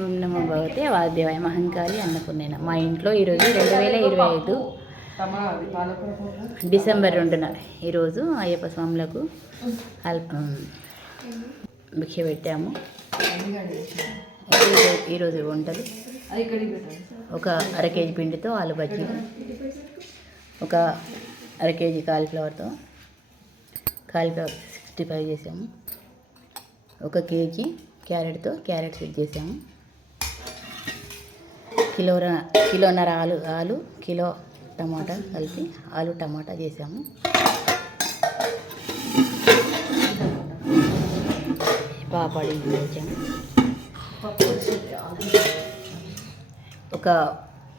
ఓం నమో భగవతే వాద్యవాయ మహంకాళి అన్నపూర్ణైన. మా ఇంట్లో ఈరోజు రెండు వేల ఇరవై ఐదు డిసెంబర్ రెండున ఈరోజు అయ్యప్ప స్వాములకు భిక్ష పెట్టాము. ఈరోజు- ఈరోజు వంటలు. ఒక అర కేజీ పిండితో ఆలు బజ్జీ. ఒక అర కేజీ కాలీఫ్లవర్తో కాలీఫ్లవర్ సిక్స్టీ ఫైవ్ చేసాము. ఒక కేజీ క్యారెట్తో క్యారెట్ సెట్ చేసాము. కిలో కిలోన్నర ఆలు ఆలు కిలో టమాటా కలిపి ఆలు టమాటా చేసాము. పాపడి చేసాము. ఒక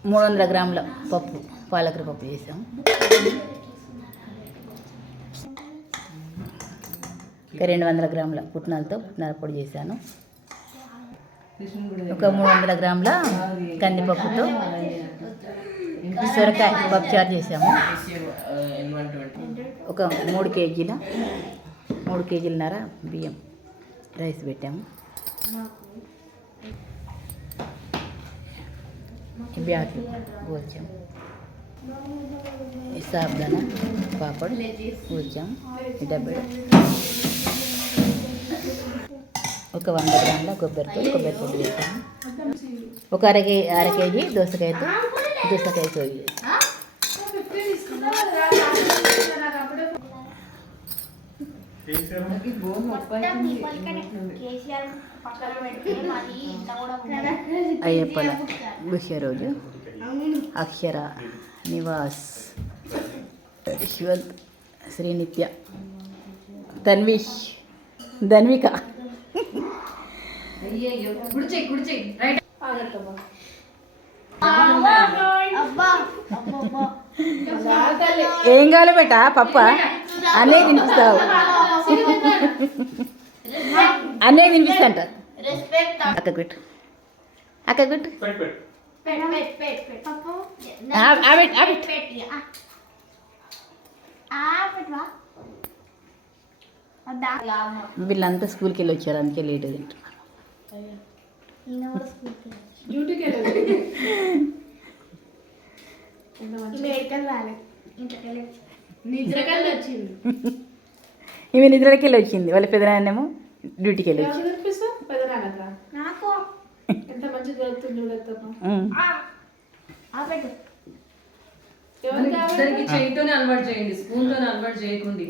మూడు వందల గ్రాముల పప్పు పాలకూర పప్పు చేసాము. రెండు వందల గ్రాముల పుట్నాలతో పుట్నాల పొడి చేశాను ఒక మూడు వందల గ్రాముల కందిపప్పుతో సొరకాయ పప్పుచారు చేసాము ఒక మూడు కేజీల మూడు కేజీలన్నర బియ్యం రైస్ పెట్టాము. బ్యాట్లు కూర్చాము సాబ్దాన పాపడ్ కూర్చాము డబ్బు ఒక వంద గ్రాముల కొబ్బరితో కొబ్బరి పొడి వేస్తాను ఒక అర కే అర కేజీ దోసకాయతో దోసకాయ సోయి అయ్యప్పల గుహ్య రోజు. అక్షర నివాస్. శివంత్ శ్రీనిత్య. తన్విష్. ధన్విక. అబ్బా. అబ్బా ఏం కావాలి బేట? పప్ప? అన్నీ తినిపిస్తావు. అన్నీ తినిపిస్తాంట. రెస్పెక్ట్ అక్క పెట్టు. పెట్టు వీళ్ళంతా స్కూల్కి వెళ్ళి వచ్చారు అందుకే లేట్ స్కూల్కి డ్యూటీకి వచ్చింది. ఈమె నిద్రకి వెళ్ళి వచ్చింది. వాళ్ళ పెదనాన్నేమో డ్యూటీకి వెళ్ళి నాకు. ఎంత మంచి దొరుకుతుంది చూడొద్దమ్మా చేయితోనే అలవాటు చేయండి స్పూన్ తోనే అలవాటు చేయకండి.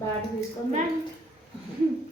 బ్యాట్ తీసుకొని